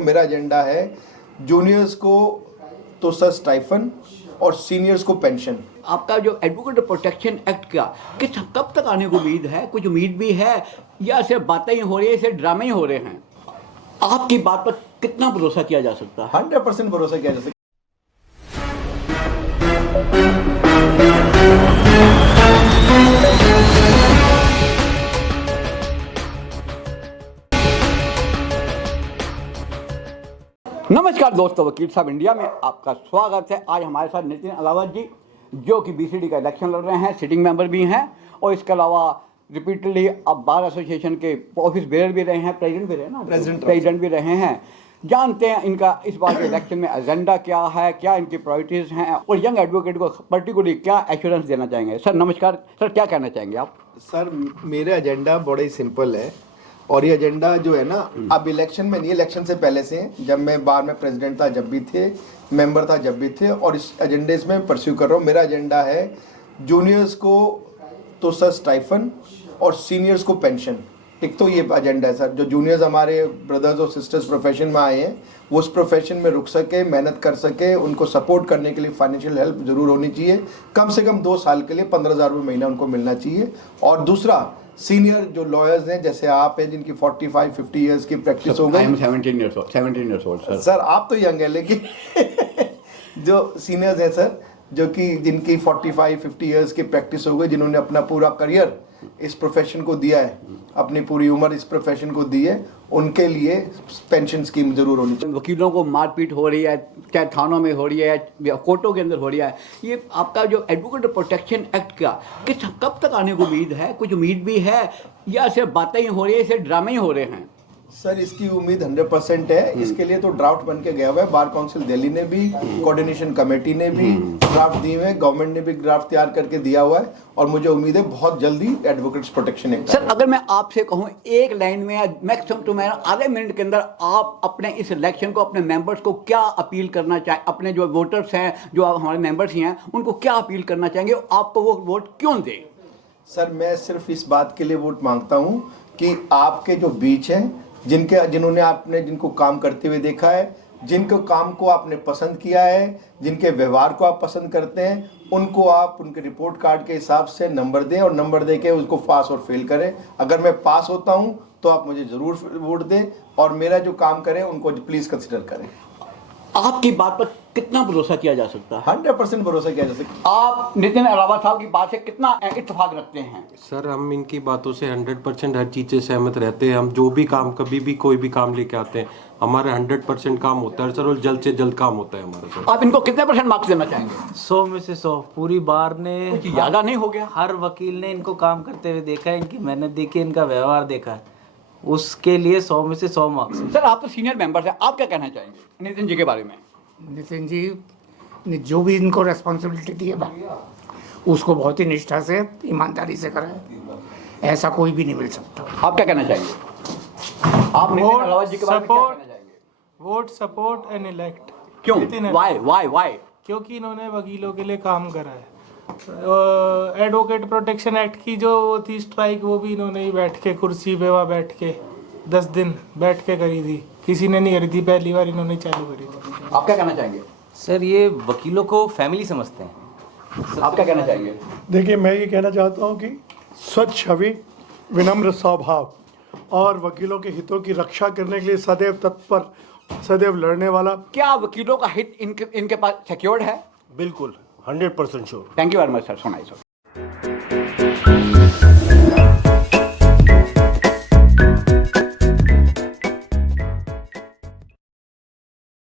मेरा एजेंडा है जूनियर्स को तो सर स्टाइफन और सीनियर्स को पेंशन। आपका जो एडवोकेट प्रोटेक्शन एक्ट का कब तक आने को उम्मीद है? कुछ उम्मीद भी है या सिर्फ बातें ही हो रही है, सिर्फ ड्रामे ही हो रहे हैं? आपकी बात पर कितना भरोसा किया जा सकता है? 100% भरोसा किया जा सकता है। नमस्कार दोस्तों, वकील साहब इंडिया में आपका स्वागत है। आज हमारे साथ नितिन अलावत जी, जो कि बीसीडी का इलेक्शन लड़ रहे हैं, सिटिंग मेंबर भी हैं और इसके अलावा रिपीटेडली अब बार एसोसिएशन के ऑफिस बेरर भी रहे हैं, प्रेसिडेंट भी रहे ना, प्रेसिडेंट भी रहे हैं। जानते हैं इनका इस बार के इलेक्शन में एजेंडा क्या है, क्या इनकी प्रायोरिटीज़ हैं और यंग एडवोकेट को पर्टिकुलरली क्या एश्योरेंस देना चाहेंगे। सर नमस्कार। सर क्या कहना चाहेंगे आप? सर मेरा एजेंडा बड़ा ही सिंपल है और ये एजेंडा जो है ना, अब इलेक्शन में नहीं, इलेक्शन से पहले से, जब मैं बार में प्रेसिडेंट था जब भी थे, मेंबर था जब भी थे, और इस एजेंडे में परस्यू कर रहा हूँ। मेरा एजेंडा है जूनियर्स को तो सर स्टाइफन और सीनियर्स को पेंशन। एक तो ये एजेंडा है सर, जो जूनियर्स हमारे ब्रदर्स और सिस्टर्स प्रोफेशन में आए हैं वो उस प्रोफेशन में रुक सके, मेहनत कर सके, उनको सपोर्ट करने के लिए फाइनेंशियल हेल्प जरूर होनी चाहिए। कम से कम 2 साल के लिए 15,000 रुपये महीना उनको मिलना चाहिए। और दूसरा, सीनियर जो लॉयर्स हैं, जैसे आप हैं जिनकी 45-50 ईयर्स की प्रैक्टिस हो गई। 17 years old सर। सर आप तो यंग है, लेकिन जो सीनियर्स हैं सर, जो कि जिनकी 45-50 ईयर्स की प्रैक्टिस हो गई, जिन्होंने अपना पूरा करियर इस प्रोफेशन को दिया है, अपनी पूरी उम्र इस प्रोफेशन को दी है, उनके लिए पेंशन स्कीम जरूर होनी चाहिए। वकीलों को मारपीट हो रही है, चाहे थानों में हो रही है या कोर्टों के अंदर हो रही है, ये आपका जो एडवोकेट प्रोटेक्शन एक्ट का कब तक आने को उम्मीद है? कुछ उम्मीद भी है या सिर्फ बातें ही हो रही है, सिर्फ ड्रामे ही हो रहे हैं? सर इसकी उम्मीद 100% है। इसके लिए तो ड्राफ्ट बन के गया हुआ है। बार काउंसिल दिल्ली ने भी, कोऑर्डिनेशन कमेटी ने भी ड्राफ्ट दिए हुए, गवर्नमेंट ने भी ड्राफ्ट तैयार करके दिया हुआ है और मुझे उम्मीद है बहुत जल्दी एडवोकेट्स प्रोटेक्शन एक्ट। सर अगर मैं आपसे कहूं एक लाइन में या मैक्सिमम टू आधे मिनट के अंदर आप अपने इस इलेक्शन को, अपने मेंबर्स को क्या अपील करना चाहें, अपने जो वोटर्स हैं, जो हमारे मेंबर्स ही हैं, उनको क्या अपील करना चाहेंगे, आपको वो वोट क्यों दें? सर मैं सिर्फ इस बात के लिए वोट मांगता हूं कि आपके जो बीच हैं, जिनको काम करते हुए देखा है, जिनको काम को आपने पसंद किया है, जिनके व्यवहार को आप पसंद करते हैं, उनको आप उनके रिपोर्ट कार्ड के हिसाब से नंबर दें और नंबर दे के उसको पास और फेल करें। अगर मैं पास होता हूं तो आप मुझे ज़रूर वोट दें और मेरा जो काम करें उनको प्लीज़ कंसिडर करें। आपकी बात पर कितना भरोसा किया जा सकता है? 100% भरोसा किया जा सकता है। आप नितिन अलावत साहब की बात से कितना इत्तेफाक रखते हैं? सर हम इनकी बातों से 100% हर चीज़ से सहमत रहते हैं। हम जो भी काम, कभी भी कोई भी काम लेके आते हैं, हमारा 100% काम होता है सर, और जल्द से जल्द काम होता है हमारा सर। आप इनको कितने % मार्क्स देना चाहेंगे? 100 में से 100। पूरी बार ने, कुछ ज़्यादा नहीं हो गया? हर वकील ने इनको काम करते हुए देखा है, इनकी मेहनत देखी, इनका व्यवहार देखा है, उसके लिए 100 में से 100 मार्क्स। सर आप तो सीनियर मेंबर्स हैं, आप क्या कहना चाहेंगे नितिन जी के बारे में? नितिन जी ने जो भी इनको रेस्पॉन्सिबिलिटी दी है उसको बहुत ही निष्ठा से, ईमानदारी से करा है। ऐसा कोई भी नहीं मिल सकता। आप क्या कहना चाहेंगे? आप नितिन अलावत जी के बारे में क्या कहना चाहेंगे? Vote support and elect. क्यों? वाई? क्योंकि इन्होंने वकीलों के लिए काम करा है। एडवोकेट प्रोटेक्शन एक्ट की जो थी स्ट्राइक, वो भी इन्होंने ही बैठ के कुर्सी पे वहाँ बैठ के 10 दिन बैठ के करी थी। किसी ने नहीं करी थी, पहली बार इन्होंने चालू करी थी। आप क्या कहना चाहेंगे? सर ये वकीलों को फैमिली समझते हैं। आप क्या कहना चाहेंगे? देखिए मैं ये कहना चाहता हूँ कि स्वच्छ छवि, विनम्र स्वभाव और वकीलों के हितों की रक्षा करने के लिए सदैव तत्पर, सदैव लड़ने वाला। क्या वकीलों का हित इनके पास सिक्योर्ड है? बिल्कुल 100% sure. Thank you very much sir, so nice.